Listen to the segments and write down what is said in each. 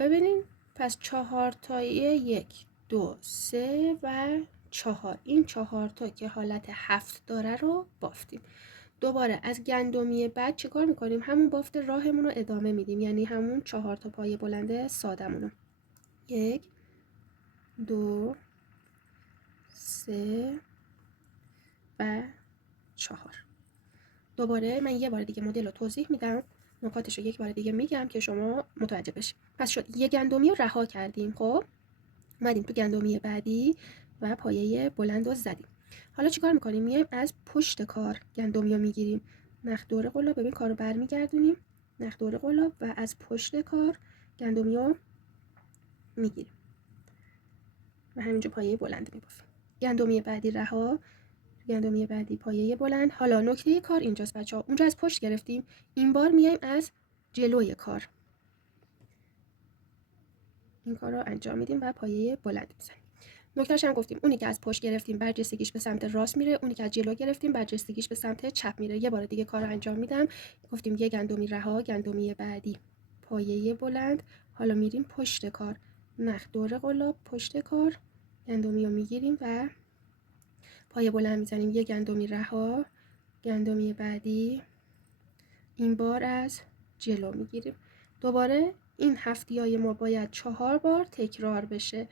ببینین پس 4 تایی 1 2 3 و 4 این 4 تا که حالت 7 داره رو بافتیم. دوباره از گندمی بعد چیکار میکنیم؟ همون بافت راهمون رو ادامه میدیم، یعنی همون 4 تا پایه بلند سادمون رو 1 2 3 و 4. دوباره من یه بار دیگه مدل رو توضیح میدم، نکاتش رو یک بار دیگه میگم که شما متوجه بشید. پس شد یه گندمی رو رها کردیم، خب اومدیم تو گندمی بعدی و پایه بلند رو زدیم. حالا چیکار میکنیم؟ میایم از پشت کار گندمی رو میگیریم، نخ دور قلاب، ببین کار رو برمیگردونیم، نخ دور قلاب و از پشت کار گندمی رو میگیریم و همینجا پایه بلند میبافیم. گندمی بعدی رها، گندمی بعدی پایه بلند. حالا نکته کار اینجاست بچه‌ها، اونجا از پشت گرفتیم، این بار میایم از جلوی کار این کار رو انجام میدیم و پایه بلند میزنیم. نکتهش هم گفتیم اونی که از پشت گرفتیم برجستگیش به سمت راست میره، اونی که از جلو گرفتیم برجستگیش به سمت چپ میره. یه بار دیگه کار رو انجام میدم. گفتیم یه گندمی رها، گندمی بعدی پایه بلند. حالا میریم پشت کار، نخ دور قلاب، پشت کار گندمی رو میگیریم و پایه بلند میزنیم. یه گندمی رها، گندمی بعدی این بار از جلو میگیریم. دوباره این هفتیای ما باید 4 بار تکرار بشه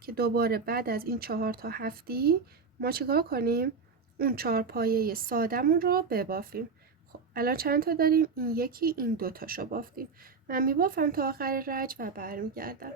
که دوباره بعد از این 4 تا هفتی ما چیکار کنیم؟ اون 4 پایه سادمون رو ببافیم. خب الان چند تا داریم؟ این یکی، این 2 تاشو بافتیم. من میبافم تا آخر رج و برمیگردم.